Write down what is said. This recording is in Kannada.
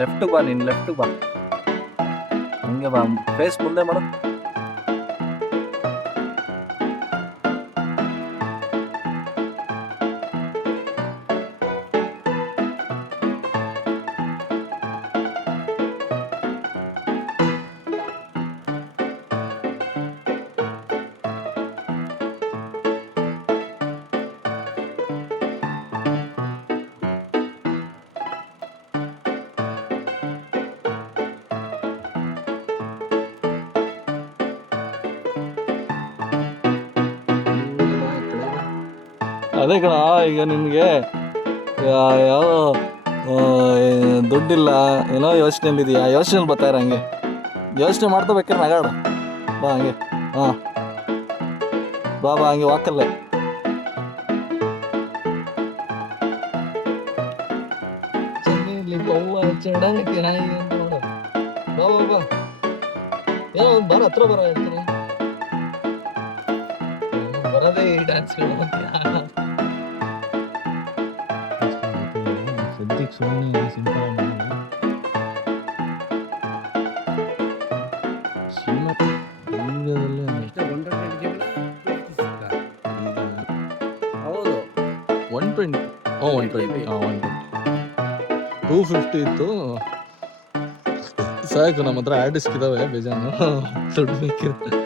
ಲೆಫ್ಟ್ ಬಾ, ನೀನು ಲೆಫ್ಟ್ ಬಾ, ಹಂಗೆ ಬಾ, ಫೇಸ್ ಮುಂದೆ ಮಾಡು. ಅದೇ ಕಣ, ಈಗ ನಿನಗೆ ಯಾವ ದುಡ್ಡಿಲ್ಲ ಏನೋ ಯೋಚನೆಯಲ್ಲಿ ಇದೆಯಾ, ಯೋಚನೆಯಲ್ಲಿ ಬರ್ತಾ ಇರ, ಹಂಗೆ ಯೋಚನೆ ಮಾಡ್ತಾ ಬೇಕಾದ್ರೆ ನಗಾಡ ಬಾ, ಹಂಗೆ ಹಾಂ ಬಾ ಬಾ, ಹಂಗೆ ವಾಕಲ್ಲೇ ಬರ ಹತ್ರ ಬರ ಹೇಳ್ತೀನಿ, ಬರೋದೇ ಈ ಡ್ಯಾನ್ಸ್ಗಳು. ಸದ್ಯಕ್ಕೆ ಸುಮ್ಮನೆ ಸಿಂಪಲ್ ಹೌದು 120 120 250 ಇತ್ತು ಸಾಕು. ನಮ್ಮ ಹತ್ರ ಆರ್ಟಿಸ್ಟ್ ಇದಾವೆ ಬೇಜಾನು, ದುಡ್ಡು ಬೇಕಿರುತ್ತೆ.